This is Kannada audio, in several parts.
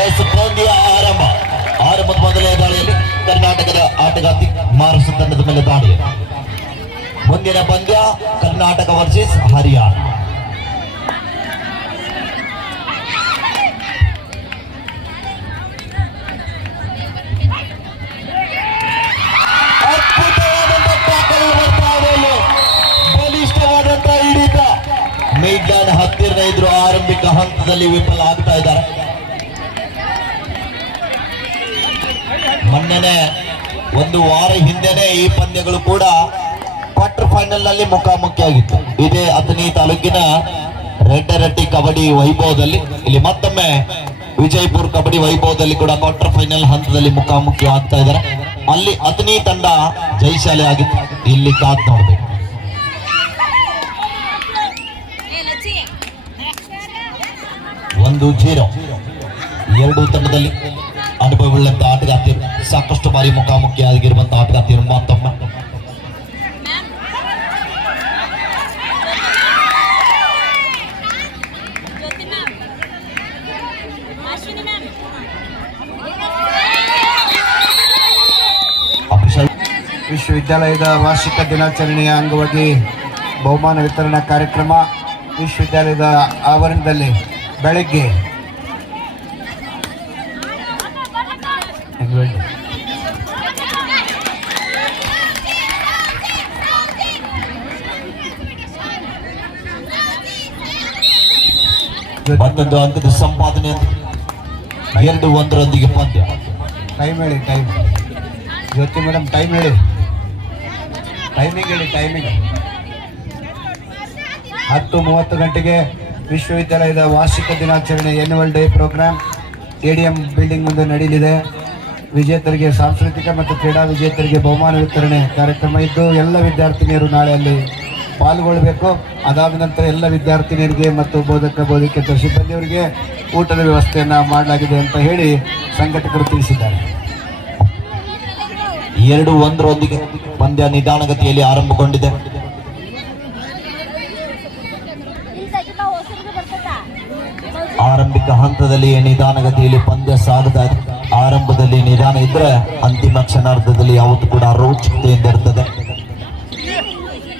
ಎಸ್ ಪಂದ್ಯ ಆರಂಭದ ಮೊದಲನೇ ದಾಳಿಯಲ್ಲಿ ಕರ್ನಾಟಕದ ಆಟಗಾರ್ತಿ ಮಹಾರಾಷ್ಟ್ರ ತಂಡದ ಮೇಲೆ ದಾಳಿ. ಮುಂದಿನ ಪಂದ್ಯ ಕರ್ನಾಟಕ ವರ್ಸಸ್ ಹರಿಯಾಣ. ಬಲಿಷ್ಠವಾದಂತಹ ಹಿಡಿತ ಮೈದಾನ ಹತ್ತಿರ ಇದ್ರು ಆರಂಭಿಕ ಹಂತದಲ್ಲಿ ವಿಫಲ ಆಗ್ತಾ ಇದ್ದಾರೆ. ಮೊನ್ನೆ ಒಂದು ವಾರ ಹಿಂದೆನೆ ಈ ಪಂದ್ಯಗಳು ಕೂಡ ಕ್ವಾರ್ಟರ್ ಫೈನಲ್ ನಲ್ಲಿ ಮುಖಾಮುಖಿಯಾಗಿತ್ತು. ಇದೇ ಅಥಣಿ ತಾಲೂಕಿನ ರೆಡ್ಡರಟ್ಟಿ ಕಬಡ್ಡಿ ವೈಭವದಲ್ಲಿ, ಇಲ್ಲಿ ಮತ್ತೊಮ್ಮೆ ವಿಜಯಪುರ ಕಬಡ್ಡಿ ವೈಭವದಲ್ಲಿ ಕೂಡ ಕ್ವಾರ್ಟರ್ ಫೈನಲ್ ಹಂತದಲ್ಲಿ ಮುಖಾಮುಖಿ ಆಗ್ತಾ ಇದ್ದಾರೆ. ಅಲ್ಲಿ ಅಥಣಿ ತಂಡ ಜಯಶಾಲಿ ಆಗಿತ್ತು. ಇಲ್ಲಿ ಕಾತ್ ನೋಡ್ಬೇಕು. 1-0 ಎರಡೂ ತಂಡದಲ್ಲಿ ಅನುಭವವುಳ್ಳಂತ ಆಟಗಾರ್ತಿಯರು, ಸಾಕಷ್ಟು ಬಾರಿ ಮುಖಾಮುಖಿ ಆಗಿರುವಂತಹ ಆಟಗಾರ್ತಿಯರು ಮತ್ತೊಮ್ಮೆ ವಿಶ್ವವಿದ್ಯಾಲಯದ ವಾರ್ಷಿಕ ದಿನಾಚರಣೆಯ ಅಂಗವಾಗಿ ಬಹುಮಾನ ವಿತರಣಾ ಕಾರ್ಯಕ್ರಮ ವಿಶ್ವವಿದ್ಯಾಲಯದ ಆವರಣದಲ್ಲಿ ಬೆಳಗ್ಗೆ ಮತ್ತೊಂದು ಅಂಕದ ಸಂಪಾದನೆ 2-1 ಪಂದ್ಯ. ಟೈಮ್ ಹೇಳಿ, ಟೈಮ್ ಜ್ಯೋತಿ ಮೇಡಮ್, ಟೈಮ್ ಹೇಳಿ, ಟೈಮಿಂಗ್ ಹೇಳಿ. ಟೈಮಿಂಗ್ 10:30 ಗಂಟೆಗೆ ವಿಶ್ವವಿದ್ಯಾಲಯದ ವಾರ್ಷಿಕ ದಿನಾಚರಣೆ annual day programme ADM building ಮುಂದೆ ನಡೆಯಲಿದೆ. ವಿಜೇತರಿಗೆ ಸಾಂಸ್ಕೃತಿಕ ಮತ್ತು ಕ್ರೀಡಾ ವಿಜೇತರಿಗೆ ಬಹುಮಾನ ವಿತರಣೆ ಕಾರ್ಯಕ್ರಮ ಇದ್ದು ಎಲ್ಲ ವಿದ್ಯಾರ್ಥಿನಿಯರು ನಾಳೆ ಅಲ್ಲಿ ಪಾಲ್ಗೊಳ್ಳಬೇಕು. ಅದಾದ ನಂತರ ಎಲ್ಲ ವಿದ್ಯಾರ್ಥಿನಿಯರಿಗೆ ಮತ್ತು ಬೋಧಕೇತರ ಸಿಬ್ಬಂದಿಯವರಿಗೆ ಊಟದ ವ್ಯವಸ್ಥೆಯನ್ನು ಮಾಡಲಾಗಿದೆ ಅಂತ ಹೇಳಿ ಸಂಘಟಕರು ತಿಳಿಸಿದ್ದಾರೆ. 2-1 ಪಂದ್ಯ ನಿಧಾನಗತಿಯಲ್ಲಿ ಆರಂಭಗೊಂಡಿದೆ. ಆರಂಭಿಕ ಹಂತದಲ್ಲಿ ನಿಧಾನಗತಿಯಲ್ಲಿ ಪಂದ್ಯ ಸಾಗುತ್ತಾ ಇದೆ. ಆರಂಭದಲ್ಲಿ ನಿಧಾನ ಇದ್ರೆ ಅಂತಿಮ ಕ್ಷಣಾರ್ಧದಲ್ಲಿ ಯಾವತ್ತೂ ಕೂಡ ರೋಚಕತೆಯಿಂದ ಇರ್ತದೆ.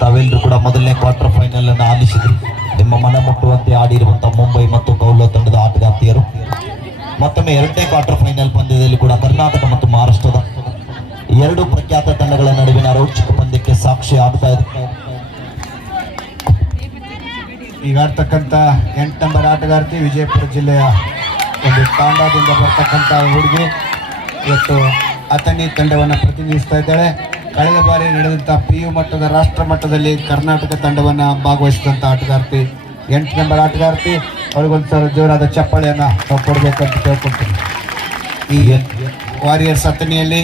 ತಾವೆಲ್ಲರೂ ಕೂಡ ಮೊದಲನೇ ಕ್ವಾರ್ಟರ್ ಫೈನಲ್ ಅನ್ನು ಆಲಿಸಿದ್ರು. ನಿಮ್ಮ ಮನ ಮುಟ್ಟುವಂತೆ ಆಡಿರುವಂತಹ ಮುಂಬೈ ಮತ್ತು ಕೌಲ ತಂಡದ ಆಟಗಾರ್ತಿಯರು ಮತ್ತೊಮ್ಮೆ ಎರಡನೇ ಕ್ವಾರ್ಟರ್ ಫೈನಲ್ ಪಂದ್ಯದಲ್ಲಿ ಕೂಡ ಕರ್ನಾಟಕ ಮತ್ತು ಮಹಾರಾಷ್ಟ್ರದ ಎರಡು ಪ್ರಖ್ಯಾತ ತಂಡಗಳ ನಡುವಿನ ರೋಚಕ ಪಂದ್ಯಕ್ಕೆ ಸಾಕ್ಷಿ ಆಗ್ತಾ ಇದೆ. ಈಗ ಆಡ್ತಕ್ಕಂಥ 8 ನಂಬರ್ ಆಟಗಾರ್ತಿ ವಿಜಯಪುರ ಜಿಲ್ಲೆಯ ಒಂದು ತಾಂಡದಿಂದ ಬರ್ತಕ್ಕಂಥ ಹುಡುಗಿ ಇವತ್ತು ಅಥಣಿ ತಂಡವನ್ನು ಪ್ರತಿನಿಧಿಸ್ತಾ ಇದ್ದಾಳೆ. ಕಳೆದ ಬಾರಿ ನಡೆದಂಥ PU ಮಟ್ಟದ ರಾಷ್ಟ್ರ ಮಟ್ಟದಲ್ಲಿ ಕರ್ನಾಟಕ ತಂಡವನ್ನು ಭಾಗವಹಿಸಿದಂಥ ಆಟಗಾರ್ತಿ 8 ನಂಬರ್ ಆಟಗಾರ್ತಿ. ಅವಳಿಗೊಂದು ಜೋರಾದ ಚಪ್ಪಾಳೆಯನ್ನು ನಾವು ಕೊಡಬೇಕಂತ ಕೇಳ್ಕೊಳ್ತೀನಿ. ಈ ವಾರಿಯರ್ಸ್ ಅಥಣಿಯಲ್ಲಿ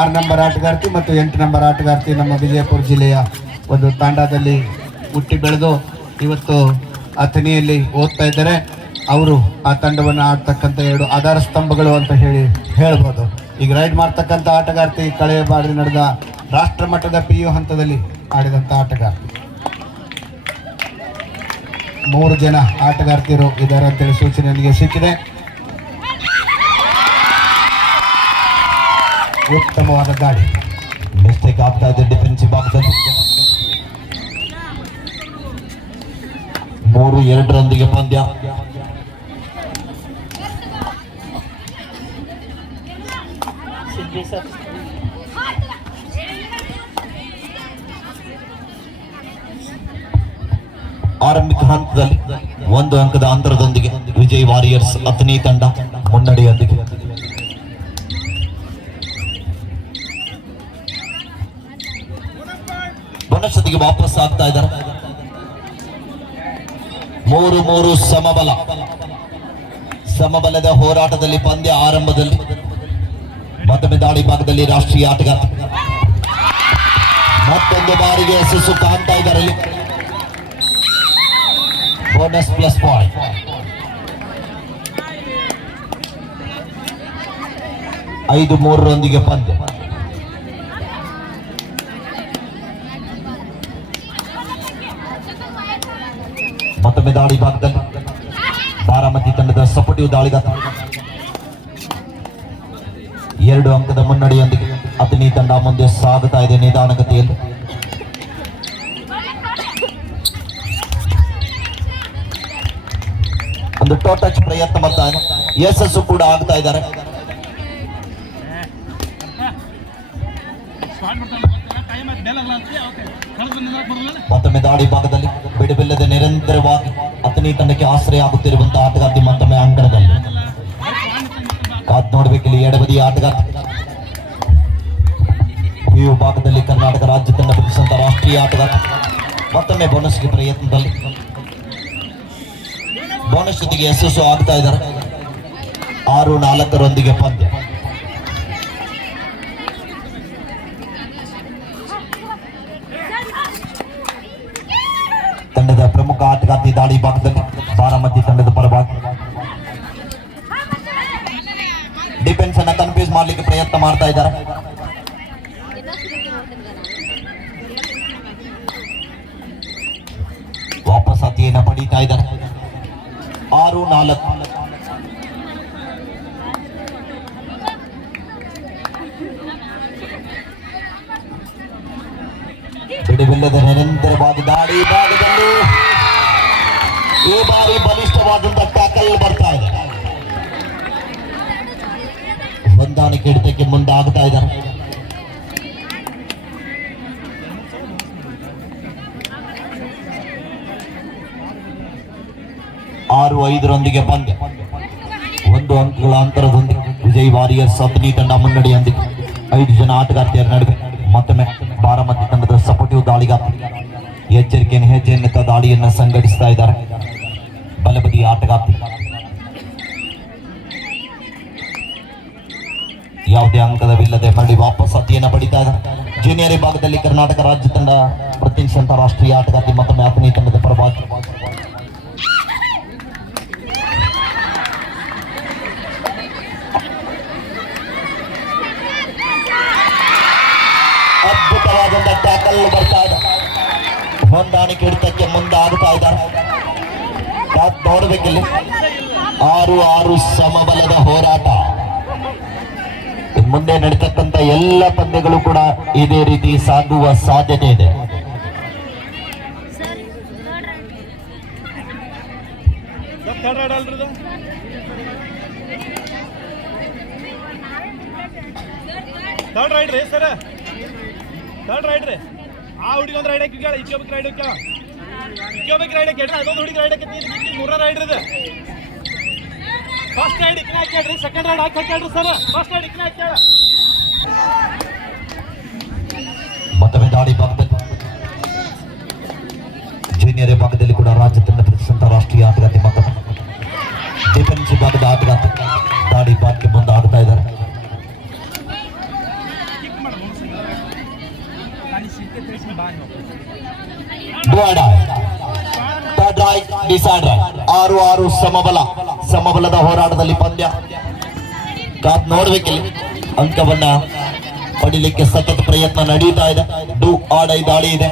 6 ನಂಬರ್ ಆಟಗಾರ್ತಿ ಮತ್ತು 8 ನಂಬರ್ ಆಟಗಾರ್ತಿ ನಮ್ಮ ವಿಜಯಪುರ ಜಿಲ್ಲೆಯ ಒಂದು ತಾಂಡದಲ್ಲಿ ಹುಟ್ಟಿ ಬೆಳೆದು ಇವತ್ತು ಅಥಣಿಯಲ್ಲಿ ಓದ್ತಾ ಇದ್ದಾರೆ. ಅವರು ಆ ತಂಡವನ್ನು ಆಡ್ತಕ್ಕಂಥ 2 ಆಧಾರ ಸ್ತಂಭಗಳು ಅಂತ ಹೇಳ್ಬೋದು. ಈಗ ರೈಡ್ ಮಾಡ್ತಕ್ಕಂಥ ಆಟಗಾರ್ತಿ ಕಳೆಯ ಬಾರಿ ನಡೆದ ರಾಷ್ಟ್ರ ಮಟ್ಟದ PU ಹಂತದಲ್ಲಿ ಆಡಿದಂಥ ಆಟಗಾರ್ತಿ. 3 ಜನ ಆಟಗಾರ್ತಿಯರು ಇದ್ದಾರೆ ಅಂತೇಳಿ ಸೂಚನೆ ನನಗೆ ಸಿಕ್ಕಿದೆ. ಉತ್ತಮವಾದ ದಾಳಿ. ಮಿಸ್ಟೇಕ್ ಆಗ್ತಾ ಇದೆ ಡಿಫೆನ್ಸಿವ್ ಭಾಗದಲ್ಲಿ. 3-2 ಪಂದ್ಯ. ಆರಂಭಿಕ ಹಂತದಲ್ಲಿ 1 ಅಂಕದ ಅಂತರದೊಂದಿಗೆ ವಿಜಯ್ ವಾರಿಯರ್ಸ್ ಅಥಣಿ ತಂಡ ಮುನ್ನಡೆಯೊಂದಿಗೆ. ಬೋನಸ್ಗೆ ವಾಪಸ್ ಆಗ್ತಾ ಇದ್ದಾರೆ. 3-3 ಸಮಬಲದ ಹೋರಾಟದಲ್ಲಿ ಪಂದ್ಯ ಆರಂಭದಲ್ಲಿ ಮತ್ತೊಮ್ಮೆ ದಾಳಿ ಭಾಗದಲ್ಲಿ ರಾಷ್ಟ್ರೀಯ ಆಟಗಾರ ಮತ್ತೊಂದು ಬಾರಿಗೆ ಯಶಸ್ಸು ಕಾಣ್ತಾ ಇದ್ದಾರೆ. Bonus plus point. 5-3 ಪಂದ್ಯ. ಮತ್ತೊಮ್ಮೆ ದಾಳಿ ಭಾಗದಲ್ಲಿ ಬಾರಾಮತಿ ತಂಡದ ಸಪೋರ್ಟಿವ್ ದಾಳಿಗಾರ 2 ಅಂಕದ ಮುನ್ನಡೆಯೊಂದಿಗೆ ಅಥಣಿ ತಂಡ ಮುಂದೆ ಸಾಗುತ್ತಾ ಇದೆ ನಿಧಾನಗತಿಯಲ್ಲಿ. ಒಂದು ಟಚ್ ಪ್ರಯತ್ನ ಮಾಡ್ತಾ ಇದೆ, ಯಶಸ್ಸು ಕೂಡ ಆಗ್ತಾ ಇದ್ದಾರೆ. ಮತ್ತೊಮ್ಮೆ ದಾಳಿ ಭಾಗದಲ್ಲಿ ಬಿಡುವಿಲ್ಲದೆ ನಿರಂತರವಾಗಿ ಅಥಣಿ ತಂಡಕ್ಕೆ ಆಶ್ರಯ ಆಗುತ್ತಿರುವಂತಹ ಆಟಗಾರ್ತಿ ಮತ್ತೊಮ್ಮೆ ಅಂಕಣದಲ್ಲಿ ಕಾದ್ ನೋಡ್ಬೇಕಿಲ್ಲಿ ಎಡಬದಿ ಆಟಗಾರ್ತಿ. ಈ ಭಾಗದಲ್ಲಿ ಕರ್ನಾಟಕ ರಾಜ್ಯ ತಂಡ ಪ್ರತಿಷ್ಠಿತ ರಾಷ್ಟ್ರೀಯ ಆಟಗಾರ ಮತ್ತೊಮ್ಮೆ ಬೋನಸ್ಗೆ ಪ್ರಯತ್ನದಲ್ಲಿ ಬೋನಸ್ ಜೊತೆಗೆ ಯಶಸ್ಸು ಆಗ್ತಾ ಇದ್ದಾರೆ. 6-4 ಪಂದ್ಯ. ತಂಡದ ಪ್ರಮುಖ ಆಟಗಾರ್ತಿ ದಾಳಿ ಭಾಗದಲ್ಲಿ ಬಾರಾಮತಿ ತಂಡದ ಪರವಾಗಿ ಡಿಫೆನ್ಸ್ ಅನ್ನ ಕನ್ಫ್ಯೂಸ್ ಮಾಡ್ಲಿಕ್ಕೆ ಪ್ರಯತ್ನ ಮಾಡ್ತಾ ಇದ್ದಾರೆ. ವಾಪಸಾತಿಯನ್ನ ಪಡೀತಾ ಇದ್ದಾರೆ. 6-4. ಬಿಡುವಿಲ್ಲದ ನಿರಂತರವಾಗಿ ದಾಳಿ ಭಾಗದಲ್ಲಿ ಈ ಬಾರಿ ಬಲಿಷ್ಠವಾದಂತಹ ಟ್ಯಾಕಲ್ ಬರ್ತಾ ಇದೆ. ಹೊಂದಾಣಿಕೆ ಹಿಡಿತಕ್ಕೆ ಮುಂದಾಗ್ತಾ ಇದ್ದಾರೆ. 6-5 ಪಂದ್ಯ. 1 ಅಂಕಗಳ ಅಂತರದೊಂದಿಗೆ ವಿಜಯ್ ವಾರಿಯರ್ಸ್ ಅಥಣಿ ತಂಡ ಮುನ್ನಡೆಯೊಂದಿಗೆ 5 ಜನ ಆಟಗಾರ್ತಿಯರ ನಡುವೆ ಮತ್ತೊಮ್ಮೆ ಬಾರಾಮತಿ ತಂಡದ ಸಪೋರ್ಟಿವ್ ದಾಳಿಗಾರ್ತಿ ಎಚ್ಚರಿಕೆಯನ್ನು ಹೆಜ್ಜೆಯನ್ನೆತ್ತ ದಾಳಿಯನ್ನ ಸಂಘಟಿಸ್ತಾ ಇದ್ದಾರೆ. ಬಲಬದಿ ಆಟಗಾರ್ತಿ ಯಾವುದೇ ಅಂಕದವಿಲ್ಲದೆ ಮರಳಿ ವಾಪಸ್ ಅತಿಯನ್ನು ಪಡಿತಾ ಇದ್ದಾರೆ. ಜೂನಿಯರ್ ವಿಭಾಗದಲ್ಲಿ ಕರ್ನಾಟಕ ರಾಜ್ಯ ತಂಡ ಪ್ರತಿನಿಧಿಸಿದಂತಹ ರಾಷ್ಟ್ರೀಯ ಆಟಗಾರ್ತಿ ಮತ್ತೊಮ್ಮೆ ಅಥಣಿ ತಂಡದ ಪರವಾಗಿ ಅದ್ಭುತವಾದಂತಹ ಟ್ಯಾಕಲ್ ಬರ್ತಾ ಇದೆ. ಹೊಂದಾಣಿಕೆ ಹಿಡಿತಕ್ಕೆ ಮುಂದಾಗ್ತಾ ಇದ್ದಾರೆ. ನೋಡ್ಬೇಕಿಲ್ಲಿ 6-6 ಸಮಬಲದ ಹೋರಾಟ. ಮುಂದೆ ನಡೀತಕ್ಕಂಥ ಎಲ್ಲ ಪಂದ್ಯಗಳು ಕೂಡ ಇದೇ ರೀತಿ ಸಾಗುವ ಸಾಧ್ಯತೆ ಇದೆ. ಥರ್ಡ್ ರೈಡ್ ರೀ ಸರ್, ಥರ್ಡ್ ರೈಡ್ ರೀ. ಆ ಹುಡುಗಿ ಒಂದು ರೈಡ್ ಹಾಕಿ ಇಕ್ಕೋಬೇಕು ರೈಡ್ ಇಕ್ಕೋಬೇಕು ರೈಡ್ ಹಾಕಿ ಅದೊಂದು ಹುಡುಗಿ ರೈಡ್ ಹಾಕಿ 3 ರೈಡ್ ಇದೆ. ಫಸ್ಟ್ ರೈಡ್ ಇಕ್ನ ಹಾಕ್ಯಾಡ್ರಿ, ಸೆಕೆಂಡ್ ರೈಡ್ ಹಾಕ್ಯಾಡ್ರಿ ಸರ್. ಫಸ್ಟ್ ರೈಡ್ ಇಕ್ನ ಹಾಕ್ಯಾಡ. ಮತ್ತೊಮ್ಮೆ ದಾಳಿ ಭಾಗದಲ್ಲಿ ಜೂನಿಯರ್ ಭಾಗದಲ್ಲಿ ಕೂಡ ರಾಜ್ಯ ತಂಡ ಪ್ರತಿಷ್ಠಿತ ರಾಷ್ಟ್ರೀಯ ಆಟಗಾರ್ತಿ ಮತ್ತೊಮ್ಮೆ ಡಿಫೆನ್ಸ್ ಭಾಗದ ಆಟಗಾರ್ತಿ ದಾಳಿ ಭಾಗಕ್ಕೆ ಮುಂದಾಗ್ತಾ ಇದ್ದಾರೆ. Third right, decide right. 6-6 ಸಮಬಲದ ಹೋರಾಟದಲ್ಲಿ ಪಂದ್ಯ. ಕಾದ್ ನೋಡ್ಬೇಕಿಲ್ಲಿ ಅಂಕವನ್ನ ಪಡಿಲಿಕ್ಕೆ ಸತತ ಪ್ರಯತ್ನ ನಡೀತಾ ಇದೆ. ಡೂ ಆಡೈ ದಾಳಿ ಇದೆ.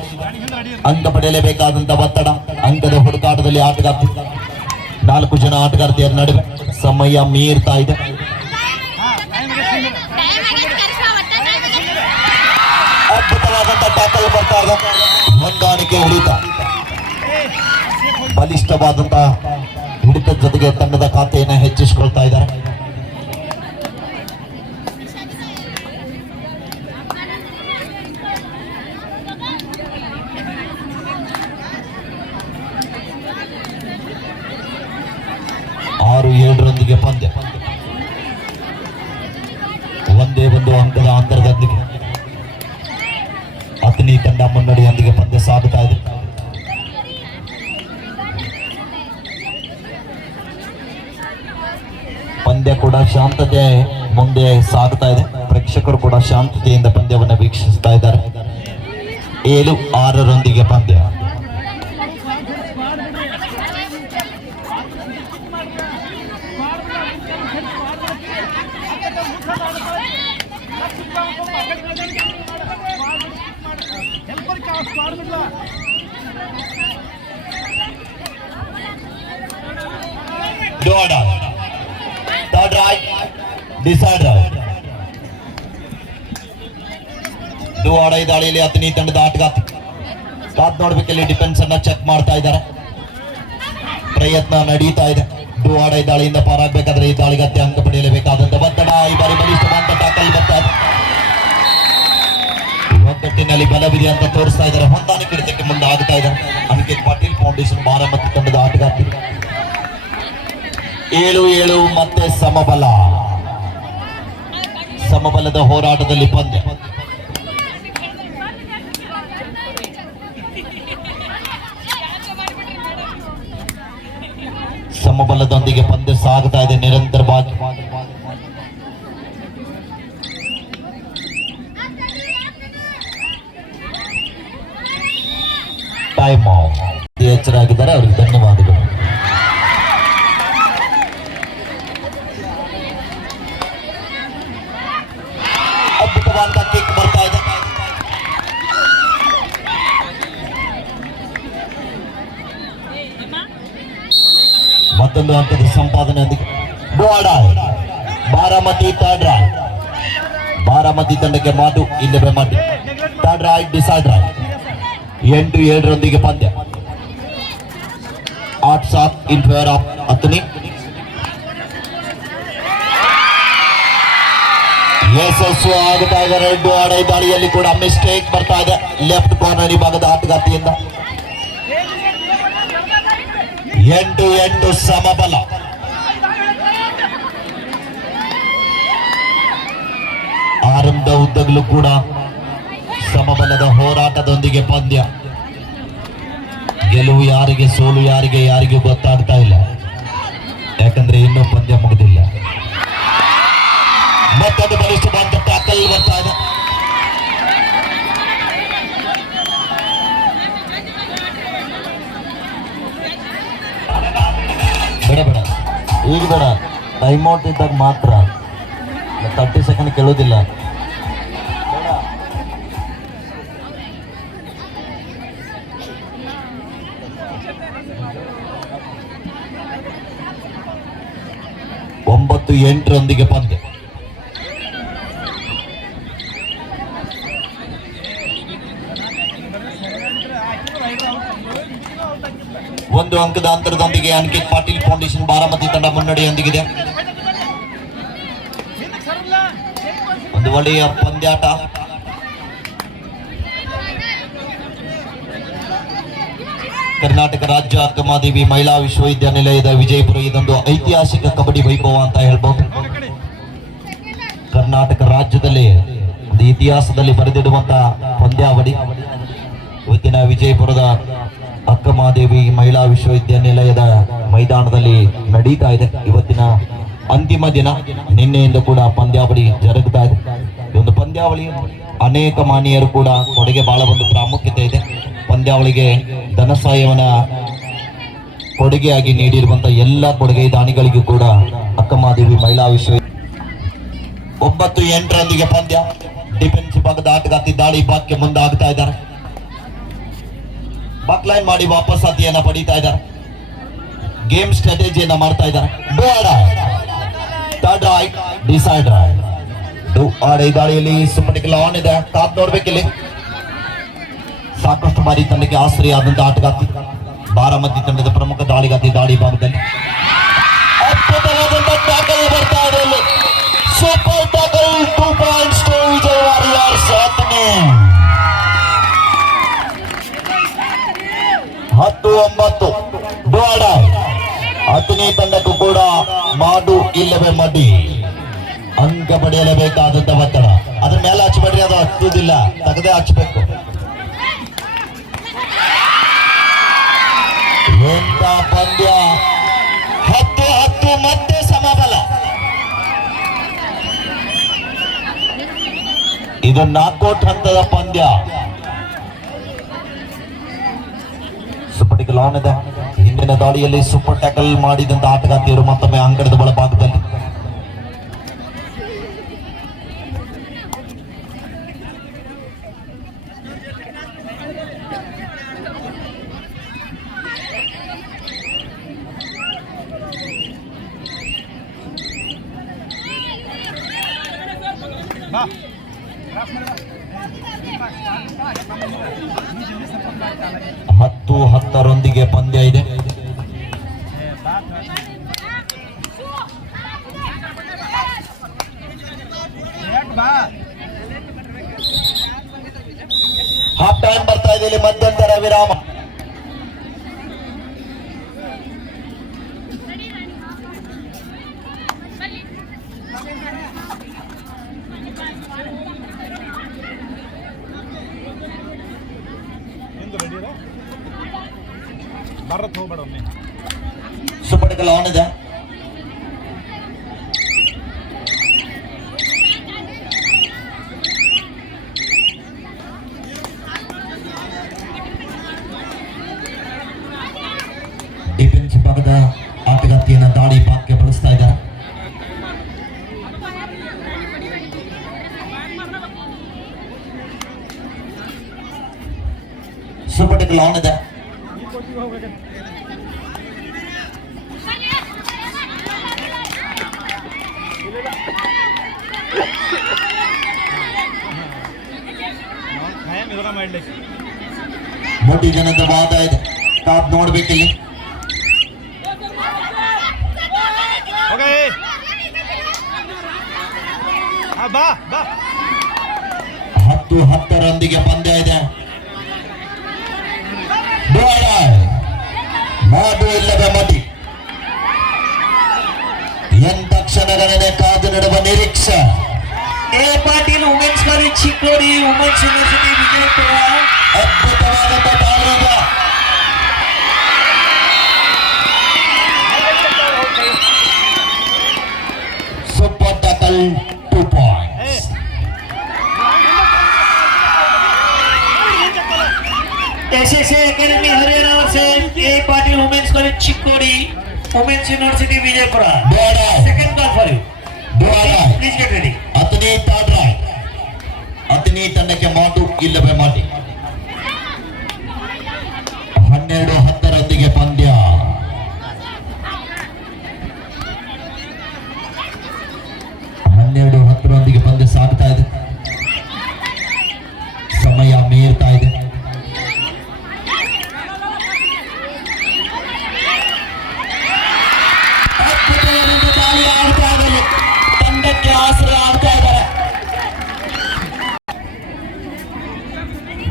ಅಂಕ ಪಡೆಯಲೇಬೇಕಾದಂತ ಒತ್ತಡ. ಅಂಕದ ಹುಡುಕಾಟದಲ್ಲಿ ಆಟಗಾರ್ತಿ 4 ಜನ ಆಟಗಾರ್ತಿಯರ ನಡುವೆ ಸಮಯ ಮೀರ್ತಾ ಇದೆ. ಅದ್ಭುತವಾದಂತ ಟ್ಯಾಕಲ್ ಬರ್ತಾ ಇದೆ. ಹೊಂದಾಣಿಕೆ ಹಿಡಿತ, ಬಲಿಷ್ಠವಾದಂತಹ ಹಿಡಿತದ ಜೊತೆಗೆ ತಂಡದ ಖಾತೆಯನ್ನು ಹೆಚ್ಚಿಸಿಕೊಳ್ತಾ ಇದ್ದಾರೆ. ಆರು 7 ಪಂದ್ಯ. ಒಂದೇ ಒಂದು ಅಂಕದ ಅಂತರದೊಂದಿಗೆ ಅಥಣಿ ತಂಡ ಮುನ್ನಡೆಯೊಂದಿಗೆ ಪಂದ್ಯ ಸಾಗುತ್ತಾ ಇದೆ. ಪಂದ್ಯ ಕೂಡ ಶಾಂತತೆ ಮುಂದೆ ಸಾಗುತ್ತಾ ಇದೆ. ಪ್ರೇಕ್ಷಕರು ಕೂಡ ಶಾಂತತೆಯಿಂದ ಪಂದ್ಯವನ್ನು ವೀಕ್ಷಿಸ್ತಾ ಇದ್ದಾರೆ. 7-6 ಪಂದ್ಯ. Third right, decide right. ದುವಾಡೈ ದಾಳಿಯಲ್ಲಿ ಅತನಿ ತಂಡದ ಆಟಗಾರ್ತಿ ಕಾದ್ ನೋಡ್ಬೇಕಲ್ಲಿ ಡಿಫೆನ್ಸ್ ಅನ್ನ ಚೆಕ್ ಮಾಡ್ತಾ ಇದ್ದಾರೆ. ಪ್ರಯತ್ನ ನಡೀತಾ ಇದೆ. ದುವಾಡೈ ದಾಳಿಯಿಂದ ಪಾರಾಗಬೇಕಾದ್ರೆ ಈ ದಾಳಿಗತ್ತೆ ಅಂಕ ಪಡೆಯಲೇಬೇಕಾದಂತ ಒತ್ತಡ. ಈ ಬಾರಿ ಬಲಿಷ್ಠವಾದ ಟ್ಯಾಕಲ್ ಬರ್ತಾ ಇದೆ. ಒಗ್ಗಟ್ಟಿನಲ್ಲಿ ಬಲವಿದೆ ಅಂತ ತೋರಿಸ್ತಾ ಇದ್ದಾರೆ. ಹೊಂದಾಣಿಕೆ ಹಿಡಿತಕ್ಕೆ ಮುಂದೆ ಆಗ್ತಾ ಇದ್ದಾರೆ. ಅನಿಕೇತ್ ಪಾಟೀಲ್ ಫೌಂಡೇಶನ್ ಬಾರಾಮತಿ ತಂಡದ ಆಟಗಾರ್ತಿ. 7-7 ಮತ್ತೆ ಸಮಬಲದ ಹೋರಾಟದಲ್ಲಿ ಪಂದ್ಯ. ಸಮಬಲದೊಂದಿಗೆ ಪಂದ್ಯ ಸಾಗ್ತಾ ಇದೆ ನಿರಂತರವಾಗಿ. ಟೈಮ್ ಎಚ್ಚರಾಗಿದ್ದಾರೆ, ಅವರಿಗೆ ಧನ್ಯವಾದಗಳು. ಅದ್ಭುತವಾದ ಕಿಕ್ ಬರ್ತಾ ಇದೆ. ಮತ್ತೊಂದು ಅಂಕದ ಸಂಪಾದನೆಯೊಂದಿಗೆ ಬಾರಾಮತಿ ಥರ್ಡ್ ರಾಯ್. ಬಾರಾಮತಿ ತಂಡಕ್ಕೆ ಮಾಡು ಇಲ್ಲವೇ ಮಾಡಿ. Third raid decide Roy. 8-7 ಪಂದ್ಯ. 8-7 ಇನ್ ಫೇವರ್ ಆಫ್ ಅತನಿ. ಯಶಸ್ಸು ಆಗ್ತಾ ಇದೆ. 2 ದಾಳಿಯಲ್ಲಿ ಕೂಡ ಮಿಸ್ಟೇಕ್ ಬರ್ತಾ ಇದೆ ಲೆಫ್ಟ್ ಕಾರ್ನರ್ ಭಾಗದ ಆಟಗಾರ್ತಿಯಿಂದ. 8-8 ಸಮಬಲ. ಆರಂಭದ ಉದ್ದಗಲೂ ಕೂಡ ಸಮಬಲದ ಹೋರಾಟದೊಂದಿಗೆ ಪಂದ್ಯ. ಗೆಲುವು ಯಾರಿಗೆ, ಸೋಲು ಯಾರಿಗೂ ಗೊತ್ತಾಗ್ತಾ ಇಲ್ಲ. ಯಾಕಂದ್ರೆ ಇನ್ನೂ ಪಂದ್ಯ ಮುಗಿದಿಲ್ಲ. ಮತ್ತೊಂದು ಬಲಿಷ್ಠವಾದ ಟ್ಯಾಕಲ್ ಬರ್ತಾ ಇದೆ. ಬೇಡ ಈಗ ಬೇಡ. ಟೈಮ್ ಔಟ್ ಇದ್ದಾಗ ಮಾತ್ರ. 30 ಸೆಕೆಂಡ್ ಕೇಳೋದಿಲ್ಲ. ಒಂಬತ್ತು 8 ಪಂದ್ಯ. ಒಂದು ಅಂಕದ ಅಂತರದೊಂದಿಗೆ ಅನಿಕೇತ್ ಪಾಟೀಲ್ ಫೌಂಡೇಶನ್ ಬಾರಾಮತಿ ತಂಡ ಮುನ್ನಡೆಯೊಂದಿಗಿದೆ. ಒಂದು ಒಳ್ಳೆಯ ಪಂದ್ಯಾಟ. ಕರ್ನಾಟಕ ರಾಜ್ಯ ಅಕ್ಕಮಹಾದೇವಿ ಮಹಿಳಾ ವಿಶ್ವವಿದ್ಯಾನಿಲಯದ ವಿಜಯಪುರ ಇದೊಂದು ಐತಿಹಾಸಿಕ ಕಬಡ್ಡಿ ವೈಭವ ಅಂತ ಹೇಳ್ಬೋದು. ಕರ್ನಾಟಕ ರಾಜ್ಯದಲ್ಲಿ ಒಂದು ಇತಿಹಾಸದಲ್ಲಿ ಬರೆದಿಡುವಂತಹ ಪಂದ್ಯಾವಳಿ ಇವತ್ತಿನ ವಿಜಯಪುರದ ಅಕ್ಕಮಹಾದೇವಿ ಮಹಿಳಾ ವಿಶ್ವವಿದ್ಯಾನಿಲಯದ ಮೈದಾನದಲ್ಲಿ ನಡೀತಾ ಇದೆ. ಇವತ್ತಿನ ಅಂತಿಮ ದಿನ. ನಿನ್ನೆಯಿಂದ ಕೂಡ ಪಂದ್ಯಾವಳಿ ಜರುಗ್ತಾ ಇದೆ. ಈ ಒಂದು ಪಂದ್ಯಾವಳಿ ಅನೇಕ ಮಾನ್ಯರು ಕೂಡ ಕೊಡುಗೆ ಬಹಳ ಒಂದು ಪ್ರಾಮುಖ್ಯತೆ ಇದೆ. ಪಂದ್ಯಾವಳಿಗೆ ಧನ ಸಹಾಯವನ್ನ ಕೊಡುಗೆಯಾಗಿ ನೀಡಿರುವಂತಹ ಎಲ್ಲ ಕೊಡುಗೆ ದಾನಿಗಳಿಗೂ ಕೂಡ ಅಕ್ಕಮಹಾದೇವಿ ಮಹಿಳಾ ವಿಶ್ವವಿದ್ಯಾಲಯ 9-8 ಪಂದ್ಯ. ಡಿಫೆನ್ಸ್ ಭಾಗದ ಆಟಗಾರ್ತಿ ದಾಳಿ ಬಾಕ್ಗೆ ಮುಂದಾಗ್ತಾ ಇದ್ದಾರೆ. ಬಾಕ್ಲೈನ್ ಮಾಡಿ ವಾಪಸ್ ಅತಿಯನ್ನ ಪಡೀತಾ ಇದ್ದಾರೆ. ಗೇಮ್ ಸ್ಟ್ರಾಟಜಿಯನ್ನ ಮಾಡ್ತಾ ಇದ್ದಾರೆ. Third raid decide raid. ಈ ದಾಳಿಯಲ್ಲಿ ಸುಪಟಿಕಲ್ ಆನ್ ಇದೆ. ಕಾದ್ ನೋಡ್ಬೇಕಿಲ್ಲಿ. ಸಾಕಷ್ಟು ಬಾರಿ ತಂಡಕ್ಕೆ ಆಶ್ರಯ ಆದಂತಹ ಆಟಗಾರ್ತಿ ಬಾರಾಮತಿ ತಂಡದ ಪ್ರಮುಖ ದಾಳಿಗಾರ್ತಿ ದಾಳಿ ಭಾಗದಲ್ಲಿ ಅದ್ಭುತವಾದಂತಹ ಟ್ಯಾಕಲ್ ಬರ್ತಾ ಇದೆ. Super tackle. 2 points to Vijay Warriors. 10-9 Athani ತಂಡಕ್ಕೂ ಕೂಡ ಮಾಡು ಇಲ್ಲವೇ ಮಡಿ ಅಂಕ ಪಡೆಯಲೇಬೇಕಾದಂತ ಒತ್ತಡ. ಅದ್ರ ಮೇಲೆ ಹಚ್ಚಬೇಡ್ರಿ, ಅದು ಹಚ್ಚುವುದಿಲ್ಲ, ತಗದೇ ಹಚ್ಚಬೇಕು. ಎಂತ ಪಂದ್ಯ. 10-10 ಮತ್ತೆ ಸಮಬಲ. ಇದು ನಾಕೌಟ್ ಹಂತದ ಪಂದ್ಯ. ಸುಪಟಿಕಲ್ ಆನ್ ಇದೆ. ಹಿಂದಿನ ದಾಳಿಯಲ್ಲಿ ಸೂಪರ್ ಟ್ಯಾಕಲ್ ಮಾಡಿದಂತ ಆಟಗಾರ್ತಿಯರು ಮತ್ತೊಮ್ಮೆ ಅಂಕಣದ ಬಲಭಾಗದಲ್ಲಿ. 10-10 ಪಂದ್ಯ ಇದೆ. ಹಾಫ್ ಟೈಮ್ ಬರ್ತಾ ಇದೆ, ಇಲ್ಲಿ ಮಧ್ಯಂತರ ವಿರಾಮ. ಭಾರತ್ ಹೋಗ್ಬೇಡ ಒಮ್ಮೆ. ಸುಪಟಕಲ್ ಆನ್ ಇದೆ. ಡಿಫೆನ್ಸ್ ಭಾಗದ ಆಟಗಾರ್ತಿಯನ್ನ ದಾಳಿ ಭಾಗಕ್ಕೆ ಬಳಸ್ತಾ ಇದ್ದಾರೆ. ಸುಪಟಕಲ್ ಆನ್ ಇದೆ. ಮೋಟಿ ಜನದ ವಾದ ಇದೆ, ಕಾಪ್ ನೋಡ್ಬೇಕಿಲ್ಲಿ. ಬಾ ಬಾ 10-10 ಪಂದ್ಯ ಇದೆ. ಮಾಡು ಇಲ್ಲವೇ ಮತಿ ಎಂತ ಕ್ಷಣಗಳನ್ನೇ ಕಾದು ನಡುವ ನಿರೀಕ್ಷೆ. A Patil women's college Chikkodi, women's university Vijayapura. ಅದ್ಭುತವಾದಂತ ತಾಳೀಗ. Super tackle 2 points. SSA academy Haryana से A Patil women's college Chikkodi, women's university Vijayapura. Second call for you. Please get ready. Athani ತಾಡ್ರಾಯ್, ಅತನಿ ತಂಡಕ್ಕೆ ಮಾಡು ಇಲ್ಲವೇ ಮಾಡಿ. 12-10 ಪಂದ್ಯ. ಪಂದ್ಯ ಸಾಗ್ತಾ ಇದೆ. ಸಮಯ ಮೀರ್ತಾ ಇದೆ. ತಂಡಕ್ಕೆ ಆಸರೆ ಆಗ್ತಾ ಇದ್ದಾರೆ.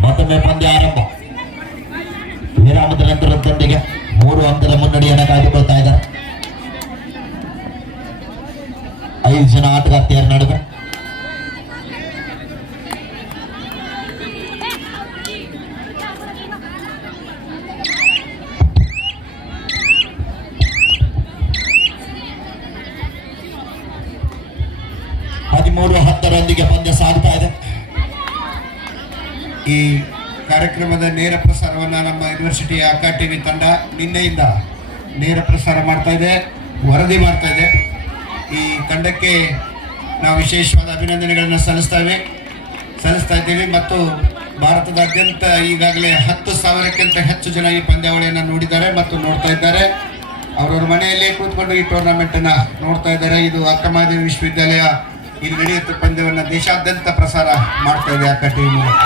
ಮತ್ತೊಮ್ಮೆ ಪಂದ್ಯ ಆರಂಭ. ವಿರಾಮದ ನಂತರದೊಂದಿಗೆ 3 ಅಂಕದ ಮುನ್ನಡೆಯನ್ನು ಕಾಯ್ದುಕೊಳ್ತಾ ಇದ್ದಾರೆ 5 ಜನ ಆಟಗಾರ್ತಿಯರ ನಡುವೆ. ಪಂದ್ಯ ಸಾಗ್ತಾ ಇದೆ. ಈ ಕಾರ್ಯಕ್ರಮದ ನೇರ ಪ್ರಸಾರವನ್ನು ನಮ್ಮ ಯೂನಿವರ್ಸಿಟಿ ಅಕ್ಕ ಟಿವಿ ತಂಡ ನಿನ್ನೆಯಿಂದ ನೇರ ಪ್ರಸಾರ ಮಾಡ್ತಾ ಇದೆ, ವರದಿ ಮಾಡ್ತಾ ಇದೆ. ಈ ತಂಡಕ್ಕೆ ನಾವು ವಿಶೇಷವಾದ ಅಭಿನಂದನೆಗಳನ್ನು ಸಲ್ಲಿಸ್ತಾ ಇದ್ದೇವೆ. ಮತ್ತು ಭಾರತದಾದ್ಯಂತ ಈಗಾಗಲೇ 10,000ಕ್ಕಿಂತ ಹೆಚ್ಚು ಜನ ಈ ಪಂದ್ಯಾವಳಿಯನ್ನು ನೋಡಿದ್ದಾರೆ ಮತ್ತು ನೋಡ್ತಾ ಇದ್ದಾರೆ. ಅವರವ್ರ ಮನೆಯಲ್ಲೇ ಕೂತ್ಕೊಂಡು ಈ ಟೂರ್ನಮೆಂಟನ್ನು ನೋಡ್ತಾ ಇದ್ದಾರೆ. ಇದು ಅಕ್ಕಮಹಾದೇವಿ ವಿಶ್ವವಿದ್ಯಾಲಯ ಇಲ್ಲಿ ನಡೆಯುತ್ತ ಪಂದ್ಯವನ್ನು ದೇಶಾದ್ಯಂತ ಪ್ರಸಾರ ಮಾಡ್ತಾ ಇದೆ ಅಕ್ಕ ಟಿವಿ ಮೂಲಕ.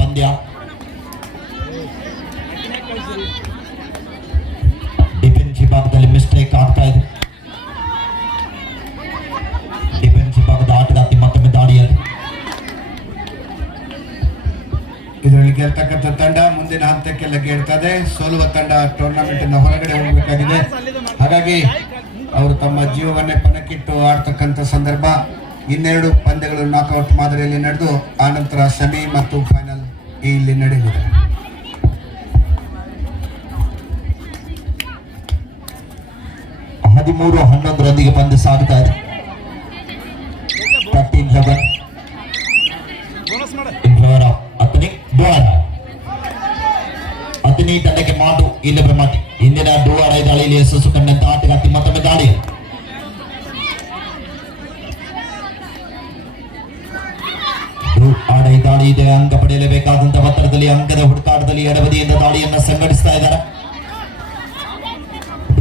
ಪಂದ್ಯ. ಡಿಫೆನ್ಸ್ ಭಾಗದಲ್ಲಿ ಮಿಸ್ಟೇಕ್ ಆಗ್ತಾ ಇದೆ. ಡಿಫೆನ್ಸ್ ಭಾಗದ ಆಟಗಾರ್ತಿ ಮತ್ತೊಮ್ಮೆ ದಾಳಿಯಲ್ಲಿ. ಇದರಲ್ಲಿ ಗೆಲ್ತಕ್ಕಂಥ ತಂಡ ಮುಂದಿನ ಹಂತಕ್ಕೆ ಲಗ್ಗೆಯಿಡ್ತದೆ. ಸೋಲುವ ತಂಡ ಟೂರ್ನಮೆಂಟ್ ಅನ್ನು ಹೊರಗಡೆ ಹೋಗಬೇಕಾಗಿದೆ. ಹಾಗಾಗಿ ಅವರು ತಮ್ಮ ಜೀವವನ್ನೇ ಪಣಕ್ಕಿಟ್ಟು ಆಡ್ತಕ್ಕಂಥ ಸಂದರ್ಭ. 2 ಪಂದ್ಯಗಳು ನಾಕ್ಔಟ್ ಮಾದರಿಯಲ್ಲಿ ನಡೆದು ಆನಂತರ ಸೆಮಿ ಮತ್ತು ಫೈನಲ್ ಇಲ್ಲಿ ನಡೆಯಲಿದೆ. ಪಂದ್ಯ ಸಾಗ್ತಾ ಇದೆ. 13-11 ಅತನಿ ತಂಡಕ್ಕೆ ಮಾಡು ಇಲ್ಲವೇ ಮಾಡಿ. ಇಂದಿನ ಡೋವಾಡ ದಾಳಿಯಲ್ಲಿ ಯಶಸ್ಸು ಕಂಡಂತ ಆಟಗಾರ್ತಿ ಮತ್ತೊಮ್ಮೆ ದಾಳಿ. ಆಡೈ ದಾಳಿ ಇದೆ. ಅಂಕ ಪಡೆಯಲೇಬೇಕಾದಂತ ಒತ್ತಡದಲ್ಲಿ, ಅಂಕದ ಹುಡುಕಾಟದಲ್ಲಿ ಎಡಬದಿಯಿಂದ ದಾಳಿಯನ್ನ ಸಂಘಟಿಸ್ತಾ ಇದ್ದಾರೆ.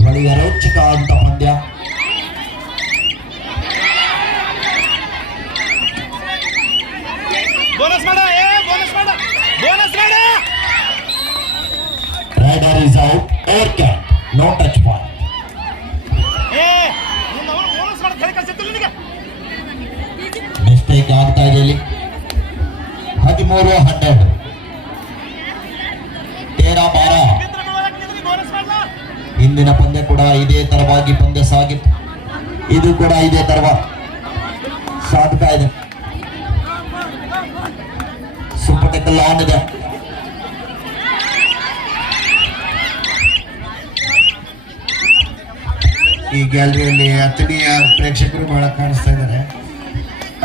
ಬಳಿಯ ರೋಚಕ ಅಂತ ಪಂದ್ಯ. ಬೋನಸ್ ಮಾಡ ಬೋನಸ್ ಮಾಡ Rider is out. Air cat. No touch point. Bonus ಮಾಡ ಕೈ ಕಳ್ಸಿತ್ತಿಲ್ಲ ನಿನಗೆ ಮಿಸ್ಟೇಕ್ ಆಗ್ತಾ ಇದೆ ಇಲ್ಲಿ. 13-12. 13-12. ಬೋನಸ್ ಮಾಡ್ಲಾ ಇಂದಿನ ಪಂದ್ಯ ಕೂಡ ಇದೇ ತರವಾಗಿ ಪಂದ್ಯ ಸಾಗಿತ್ತು. ಇದು ಕೂಡ ಇದೇ ತರ ಸಾಗ್ತಾ ಇದೆ. ಸೂಪರ್ ಟೆಕಲ್ ಆನ್ ಇದೆ. ಈ ಗ್ಯಾಲರಿಯಲ್ಲಿ ಅಥಣಿಯ ಪ್ರೇಕ್ಷಕರು ಬಹಳ ಕಾಣಿಸ್ತಾ ಇದ್ದಾರೆ.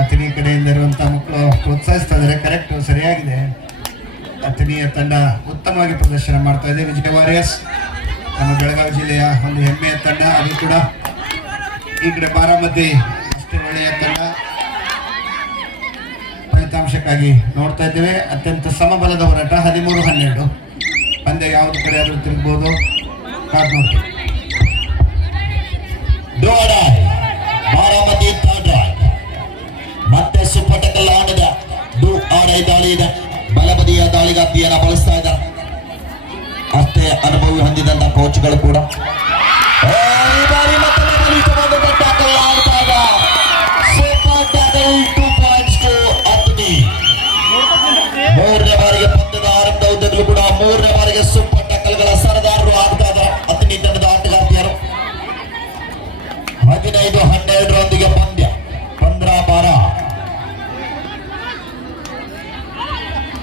ಅಥಣಿ ಕಡೆಯಿಂದ ಇರುವಂತಹ ಮಕ್ಕಳು ಪ್ರೋತ್ಸಾಹಿಸ್ತಾ ಇದ್ದಾರೆ. ಕರೆಕ್ಟ್, ಸರಿಯಾಗಿದೆ. ಅಥಣಿಯ ತಂಡ ಉತ್ತಮವಾಗಿ ಪ್ರದರ್ಶನ ಮಾಡ್ತಾ ಇದೆ. ವಿಜಯ ವಾರಿಯರ್ಸ್ ನಮ್ಮ ಬೆಳಗಾವಿ ಜಿಲ್ಲೆಯ ಒಂದು ಹೆಮ್ಮೆಯ ತಂಡ. ಅದು ಕೂಡ ಈ ಕಡೆ ಬಾರಾಮತಿ ಅಷ್ಟೇ ಒಳ್ಳೆಯ ತಂಡ. ಫಲಿತಾಂಶಕ್ಕಾಗಿ ನೋಡ್ತಾ ಇದ್ದೇವೆ. ಅತ್ಯಂತ ಸಮಬಲದ ಹೋರಾಟ. 13-12. ಪಂದ್ಯ ಯಾವ್ದು ಕಡೆ ಆದ್ರೂ ತಿರುಗ್ಬೋದು. ಕಾದ್ ನೋಡ್ತೀವಿ. Baramati third ride. ಮತ್ತೆ ಸೂಪರ್ ಟೆಕಲ್ ಆನ್ ಇದೆ. ಡೂ ಆಡೈ ದಾಳಿ ಇದೆ. ಬಲಬದಿಯ ದಾಳಿಗಾತಿಯನ್ನ ಬಳಸ್ತಾ ಇದ್ದಾರೆ. ಅಷ್ಟೇ ಅನುಭವಿ ಹೊಂದಿದಂತ ಕೋಚ್ಗಳು ಕೂಡ ಈ ಬಾರಿ ಮತ್ತೊಮ್ಮೆ ಬಲಿಷ್ಠವಾದಂತ ಟ್ಯಾಕಲ್ ಆಡ್ತಾ ಇದೆ. Super tackle 2 points to Athani. ಮೂರನೇ ಬಾರಿಗೆ ಪಂದ್ಯದ ಆರಂಭದ ಉದ್ದಗಲೂ ಕೂಡ ಮೂರನೇ ಬಾರಿಗೆ ಸೂಪರ್ ಟ್ಯಾಕಲ್ಗಳ ಸರದಾರರು ಆಗ್ತಾ ಇದ್ದಾರೆ ಅಥಣಿ ತಂಡದ ಆಟಗಾರ್ತಿಯರು. 15-12 ಪಂದ್ಯ. 15-12.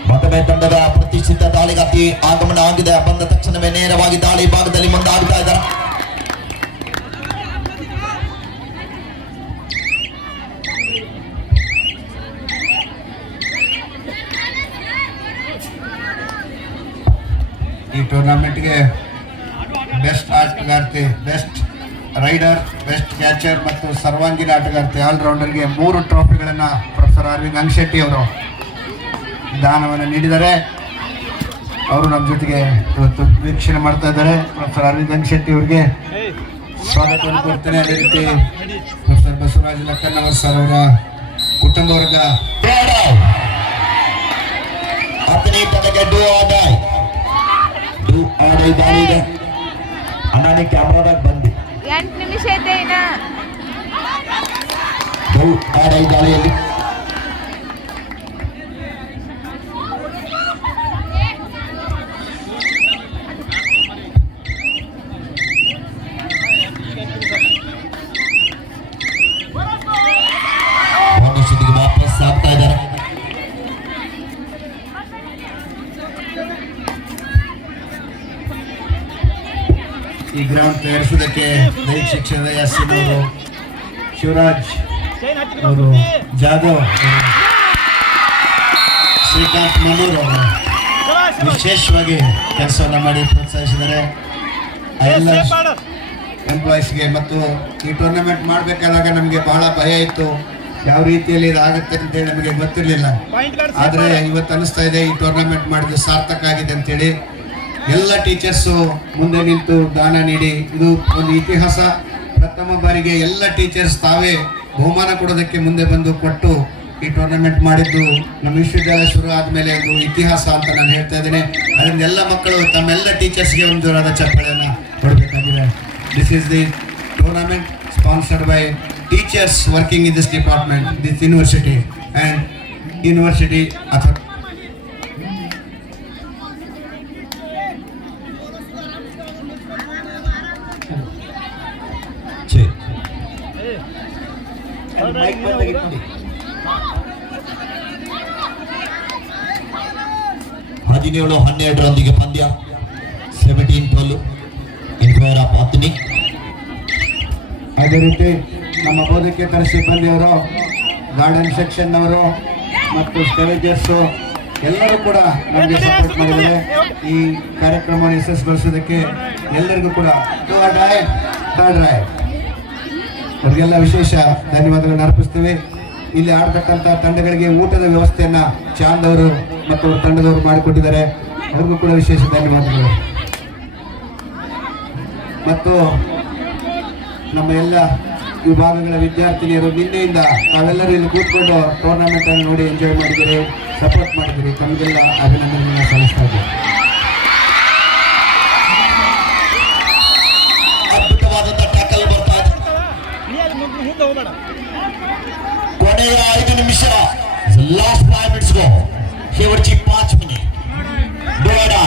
ಮತ್ತೊಮ್ಮೆ ತಂಡದ ಪ್ರತಿಷ್ಠಿತ ದಾಳಿಗಾತಿ ಆಗಮನ ಆಗಿದೆ. ಬಂದ ತಕ್ಷಣವೇ ನೇರವಾಗಿ ದಾಳಿ ಭಾಗದಲ್ಲಿ ಮುಂದಾಗ್ತಾ ಇದ್ದಾರೆ. ಈ ಟೂರ್ನಮೆಂಟ್ಗೆ ಬೆಸ್ಟ್ ಆಟಗಾರ್ತಿ, ಬೆಸ್ಟ್ ರೈಡರ್, ಬೆಸ್ಟ್ ಕ್ಯಾಚರ್ ಮತ್ತು ಸರ್ವಾಂಗೀಣ ಆಟಗಾರ್ತಿ ಆಲ್ರೌಂಡರ್ಗೆ 3 ಟ್ರೋಫಿಗಳನ್ನು ಪ್ರೊಫೆಸರ್ ಅರವಿಂದ್ ಅಂಗಶೆಟ್ಟಿ ಅವರು ದಾನವನ್ನು ನೀಡಿದ್ದಾರೆ. ಅವರು ನಮ್ಮ ಜೊತೆಗೆ ಇವತ್ತು ವೀಕ್ಷಣೆ ಮಾಡ್ತಾ ಇದ್ದಾರೆ. ಪ್ರೊಫೆಸರ್ ಅರವಿಂದ್ ಅಂಗಶೆಟ್ಟಿ ಅವರಿಗೆ ಸ್ವಾಗತವನ್ನು ಕೊಡ್ತೇನೆ. ಅದೇ ರೀತಿ ಪ್ರೊಫೆಸರ್ ಬಸವರಾಜ ಲಕ್ಕನ್ನವರ್ ಸರ್ ಅವರ ಕುಟುಂಬ ವರ್ಗ. ಅಥಣಿ ತಂಡಕ್ಕೆ ಡೂ ಆಡೈ ದಾಳಿ ಇದೆ. ಅನಾನಿ ಕ್ಯಾಮ್ರಾದಾಗ ಬಂದಿ 8 ನಿಮಿಷ ಐತೆ ಇನ್ನ. ಡೂ ಆಡೈ ದಾಳಿಯಲ್ಲಿ ಸ್ಥಿತಿಗೆ ವಾಪಸ್ ಆಗ್ತಾ ಇದ್ದಾರೆ. ಈ ಗ್ರೌಂಡ್ ತಯಾರಿಸುವುದಕ್ಕೆ ದೈಹಿಕ ಶಿಕ್ಷಣದ ಯಾಸಿನ್ ಅವರು, ಶಿವರಾಜ್ ಅವರು, ಜಾಧವ್ ಅವರು, ಶ್ರೀಕಾಂತ್ ಮಲ್ಲೂರ್ ಅವರು ವಿಶೇಷವಾಗಿ ಕೆಲಸವನ್ನು ಮಾಡಿ ಪ್ರೋತ್ಸಾಹಿಸಿದ್ದಾರೆ. ಆ ಎಲ್ಲ ಎಂಪ್ಲಾಯೀಸ್ಗೆ. ಮತ್ತು ಈ ಟೂರ್ನಮೆಂಟ್ ಮಾಡಬೇಕಾದಾಗ ನಮಗೆ ಬಹಳ ಭಯ ಇತ್ತು, ಯಾವ ರೀತಿಯಲ್ಲಿ ಇದಾಗುತ್ತೆ ಅಂತೇಳಿ ನಮಗೆ ಗೊತ್ತಿರಲಿಲ್ಲ. ಆದರೆ ಇವತ್ತು ಅನಿಸ್ತಾ ಇದೆ ಈ ಟೂರ್ನಮೆಂಟ್ ಮಾಡಿದ್ದು ಸಾರ್ಥಕ ಆಗಿದೆ ಅಂತೇಳಿ. ಎಲ್ಲ ಟೀಚರ್ಸು ಮುಂದೆ ನಿಂತು ದಾನ ನೀಡಿ, ಇದು ಒಂದು ಇತಿಹಾಸ. ಪ್ರಥಮ ಬಾರಿಗೆ ಎಲ್ಲ ಟೀಚರ್ಸ್ ತಾವೇ ಬಹುಮಾನ ಕೊಡೋದಕ್ಕೆ ಮುಂದೆ ಬಂದು ಕೊಟ್ಟು ಈ ಟೂರ್ನಮೆಂಟ್ ಮಾಡಿದ್ದು ನಮ್ಮ ವಿಶ್ವವಿದ್ಯಾಲಯ ಶುರು ಆದಮೇಲೆ ಇದು ಇತಿಹಾಸ ಅಂತ ನಾನು ಹೇಳ್ತಾ ಇದ್ದೇನೆ. ಅದರಿಂದ ಎಲ್ಲ ಮಕ್ಕಳು ತಮ್ಮೆಲ್ಲ ಟೀಚರ್ಸ್ಗೆ ಒಂದು ಜೋರಾದ ಚಪ್ಪಾಳೆಯನ್ನು ಕೊಡಬೇಕಾಗಿದೆ. This is the tournament sponsored by teachers working in this department, this university and university ಅಥವಾ ಮೈಕ್ ಬಂದಾಗಿತ್ತು ನೋಡಿ. 17-12 ಪಂದ್ಯ. 17-12 ಇನ್ ಫೇವರ್ ಆಫ್ ಅಥಣಿ. ಅದೇ ರೀತಿ ನಮ್ಮ ಬೋಧಕೇತರ ಸಿಬ್ಬಂದಿಯವರು, ಗಾರ್ಡನ್ ಸೆಕ್ಷನ್ ಅವರು ಮತ್ತು ಸ್ಟೇಜರ್ಸು ಎಲ್ಲರೂ ಕೂಡ ನಮಗೆ ಸಪೋರ್ಟ್ ಮಾಡಿದ್ದಾರೆ. ಈ ಕಾರ್ಯಕ್ರಮವನ್ನು ಯಶಸ್ವಿಗೊಳಿಸೋದಕ್ಕೆ ಎಲ್ಲರಿಗೂ ಕೂಡ ಥರ್ಡ್ ರೈಡ್ ಅವರಿಗೆಲ್ಲ ವಿಶೇಷ ಧನ್ಯವಾದಗಳನ್ನು ಅರ್ಪಿಸ್ತೀವಿ. ಇಲ್ಲಿ ಆಡ್ತಕ್ಕಂಥ ತಂಡಗಳಿಗೆ ಊಟದ ವ್ಯವಸ್ಥೆಯನ್ನು ಚಾಂದ್ ಅವರು ಮತ್ತು ಅವ್ರ ತಂಡದವರು ಮಾಡಿಕೊಟ್ಟಿದ್ದಾರೆ. ಅವ್ರಿಗೂ ಕೂಡ ವಿಶೇಷ ಧನ್ಯವಾದಗಳು. ಮತ್ತು ನಮ್ಮ ಎಲ್ಲ ವಿಭಾಗಗಳ ವಿದ್ಯಾರ್ಥಿನಿಯರು ನಿನ್ನೆಯಿಂದ ತಾವೆಲ್ಲರೂ ಇಲ್ಲಿ ಕೂತ್ಕೊಂಡು ಟೂರ್ನಮೆಂಟ್ ಅನ್ನು ನೋಡಿ ಎಂಜಾಯ್ ಮಾಡಿದಿರಿ, ಸಪೋರ್ಟ್ ಮಾಡಿದಿರಿ. ತಮಗೆಲ್ಲ ಅಭಿನಂದನೆಯನ್ನು ಸಲ್ಲಿಸ್ತಾ ಇದ್ದೇವೆ. ಅದ್ಭುತವಾದಂತ ಟ್ಯಾಕಲ್ ಬರ್ತಾ ಇದೆ. ನೀ ಅಲ್ಲಿ ಮುಂದೆ ಹೋಗ್ಬೇಡ. ಕೊನೆಯ 5 ನಿಮಿಷ, ಲಾಸ್ಟ್ 5 ಮಿನಿಟ್ಸ್ ಗೋ. शेवटची 5 मिनिट. डोळा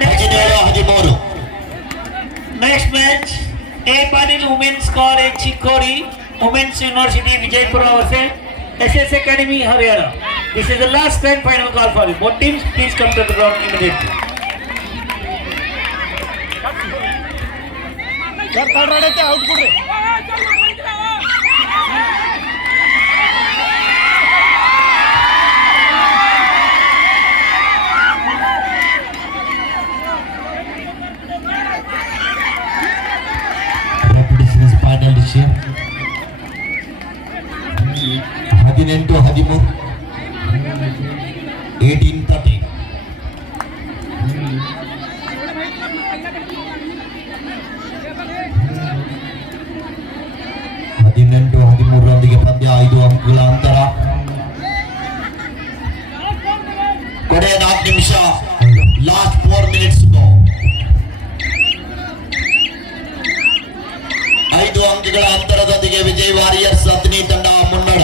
17-13. Next match, A Patil Women's College Chikkodi, Women's University Vijaypura versus SS Academy Haryana. This is the last grand final call for you. Both teams, please come to the ground immediately. Sir third ride ಐತೆ, ಔಟ್ ಕೊಡ್ರಿ. Final decision 18-13, 18-13. ರೊಂದಿಗೆ ಪಂದ್ಯ 5 ಅಂಕಗಳ ಅಂತರ. ಕೊನೆಯ 4 ನಿಮಿಷ, ಲಾಸ್ಟ್ 4 ಮಿನಿಟ್ಸ್. 5 ಅಂಕಗಳ ಅಂತರದೊಂದಿಗೆ ವಿಜಯ್ ವಾರಿಯರ್ಸ್ ಅತ್ನಿ ತಂಡ ಮುನ್ನಡ.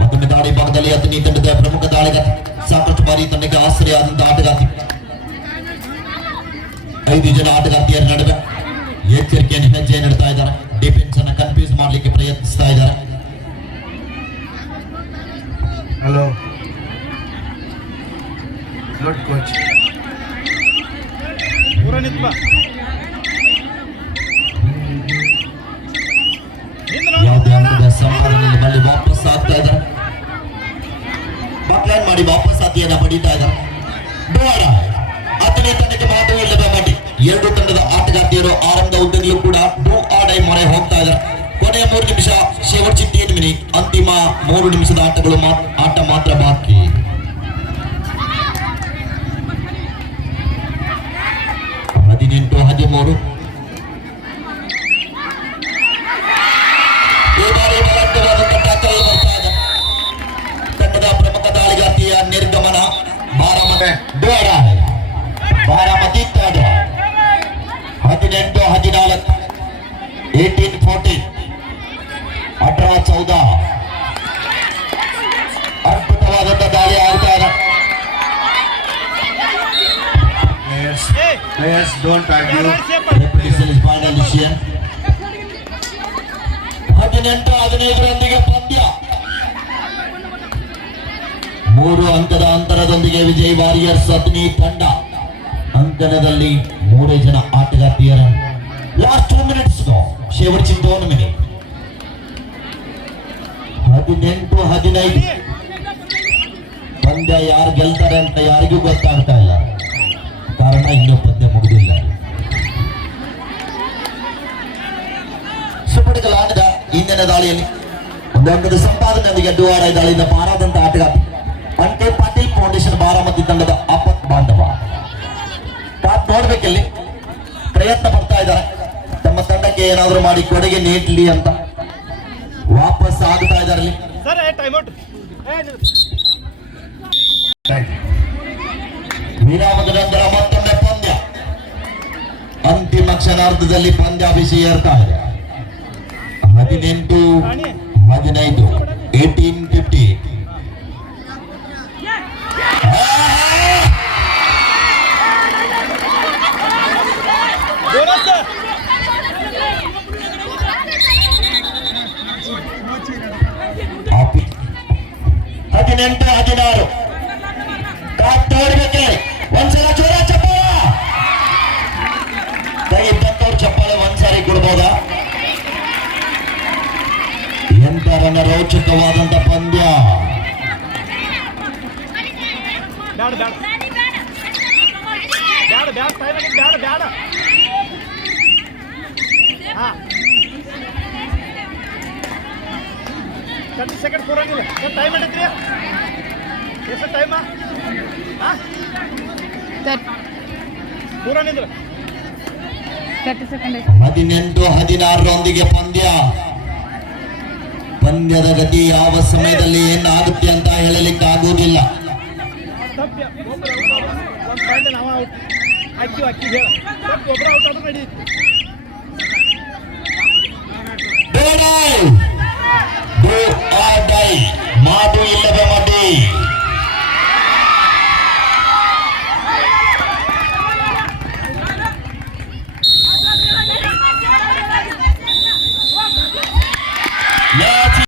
ಮತ್ತೊಮ್ಮೆ ದಾಳಿ ಭಾಗದಲ್ಲಿ ಅತ್ನಿ ತಂಡದ ಪ್ರಮುಖ ದಾಳಿಗಾತಿ, ಸಾಕಷ್ಟು ಬಾರಿ ತಂಡಕ್ಕೆ ಆಶ್ರಯ ಆದಂತಹ ಆಟಗಾತಿ. 5 ಜನ ಆಟಗಾರ್ತಿಯರ ನಡುವೆ ಎಚ್ಚರಿಕೆಯನ್ನು ಹೆಜ್ಜೆ ನೀಡ್ತಾ ಇದ್ದಾರೆ. ಡಿಫೆನ್ಸ್ ಅನ್ನು ಕನ್ಫ್ಯೂಸ್ ಮಾಡಲಿಕ್ಕೆ ಪ್ರಯತ್ನಿಸ್ತಾ ಇದ್ದಾರೆ. Hello good coach. ಪೂರ ನಿಂತ ಬಾ. ಯಾವುದೇ ಅಂಕದ ಸಂಪಾದನೆಯಲ್ಲಿ ಬಳಿ ವಾಪಸ್ ಆಗ್ತಾ ಇದ್ದಾರೆ. ಬಕ್ಲೈನ್ ಮಾಡಿ ವಾಪಸ್ ಆತಿಯನ್ನ ಪಡೀತಾ ಇದ್ದಾರೆ. ಡೋಡ ಆತನೇ ತಂಡಕ್ಕೆ ಮಾತ್ರ ಇಲ್ಲದ ಮಾಡಿ 2 ತಂಡದ ಆಟಗಾರ್ತಿಯರು ಆರಂಭದ ಉದ್ದದಲ್ಲೂ ಕೂಡ ಡೂ ಆಡೈ ಮೊರೆ ಹೋಗ್ತಾ ಇದ್ದಾರೆ. ಕೊನೆಯ 3 ನಿಮಿಷ, ಶೇವರ್ಚಿ 3 ಮಿನಿಟ್, ಅಂತಿಮ 3 ನಿಮಿಷದ ಆಟ ಮಾತ್ರ ಬಾಕಿ. ಈ ಬಾರಿ ಬಲವಾದಂತ ಟ್ಯಾಕಲ್ ಬರ್ತಾ ಇದೆ. ತಂಡದ ಪ್ರಮುಖ ದಾಳಿಗಾರ್ತಿಯ ನಿರ್ಗಮನ. ಬಾರಾಮತಿ ತಂಡ 18-14, 18-14, 18-14. ಅದ್ಭುತವಾದಂತ ದಾಳಿ ಆಗ್ತಾ ಇದೆ. Players don't argue. Repetition is final decision. 18-15 ಪಂದ್ಯ. 3 ಅಂಕದ ಅಂತರದೊಂದಿಗೆ ವಿಜಯ್ ವಾರಿಯರ್ಸ್ ಅತ್ನಿ ತಂಡ ಅಂಕಣದಲ್ಲಿ 3 ಜನ ಆಟಗಾರ್ತಿಯರ. ಲಾಸ್ಟ್ 2 ಮಿನಿಟ್ಸ್, ಶೇವರ್ಚಿ 2 ಮಿನಿಟ್. 18-15 ಪಂದ್ಯ ಯಾರು ಗೆಲ್ತಾರೆ ಅಂತ ಯಾರಿಗೂ ಗೊತ್ತಾಗ್ತಾ ಇಲ್ಲ. ಕಾರಣ ಇನ್ನೂ ಪಂದ್ಯ ಮುಗಿದಿಲ್ಲ. ಸುಪಡಿಗಳಾಡಿದ ಇಂದಿನ ದಾಳಿಯಲ್ಲಿ ಒಂದು ಅಂಕದ ಸಂಪಾದನೆಯೊಂದಿಗೆ ಡುವಾಡೈ ದಾಳಿಯಿಂದ ಪಾರಾದಂತ ಆಟಗಾರ್ತಿ ಅಂಕೆ ಪಾಟೀಲ್ ಫೌಂಡೇಶನ್ ಬಾರಾಮತಿ ತಂಡದ ಆಪತ್ ಬಾಂಧವ. ಟಾಪ್ ನೋಡ್ಬೇಕಿಲ್ಲಿ ಪ್ರಯತ್ನ ಪಡ್ತಾ ಇದ್ದಾರೆ ತಮ್ಮ ತಂಡಕ್ಕೆ ಏನಾದರೂ ಮಾಡಿ ಕೊಡುಗೆ ನೀಡಲಿ ಅಂತ. ವಾಪಸ್ ಆಗ್ತಾ ಇದ್ದಾರೆ. Sir time out. ವಿರಾಮದ ನಂತರ ಮತ್ತೊಮ್ಮೆ ಪಂದ್ಯ. ಅಂತಿಮ ಕ್ಷಣಾರ್ಧದಲ್ಲಿ ಪಂದ್ಯ ಬಿಸಿ ಏರ್ತಾ ಇದೆ. 18-15, 18-15. ಬೋನಸ್ 18-16. ತೋಡ್ಬೇಕೆ ಒಂದ್ಸಲ ಜೋರ ಚಪ್ಪಾಳ. ಕೈ ಇದ್ದಂತವ್ರು ಚಪ್ಪಾಳೆ ಒಂದ್ಸಾರಿ ಕೊಡ್ಬೋದಾ? ಎಂತರನ್ನ ರೋಚಕವಾದಂತ ಪಂದ್ಯ. ಬ್ಯಾಡ ಬ್ಯಾಡ ಬ್ಯಾಡ ಬ್ಯಾಡ ಟೈಮ್ ಬ್ಯಾಡ ಬ್ಯಾಡ. ಹಾ 30 ಸೆಕೆಂಡ್ ಪೂರಂಗಿಲ್ಲ. ಟೈಮ್ ಆಗೈತ್ರಿ. ಎಷ್ಟು ಟೈಮ್? ಹಾ ಪೂರ ನಿಂದ್ರ 30 seconds. 18-16 ಪಂದ್ಯದ ಗತಿ ಯಾವ ಸಮಯದಲ್ಲಿ ಏನಾಗುತ್ತೆ ಅಂತ ಹೇಳಲಿಕ್ಕೆ ಆಗುವುದಿಲ್ಲ. ತಪ್ಪಿ ಒಂದು ಪಾಯಿಂಟ್ ನಾವು ಔಟ್ ಅಕ್ಕಿ ಹೇಳ ತಪ್ಪು ಒಬ್ಬರು ಔಟ್ ಆದ್ರೂ ನಡೀತು. ಮಾಡು ಇಲ್ಲವೇ ಮಡಿ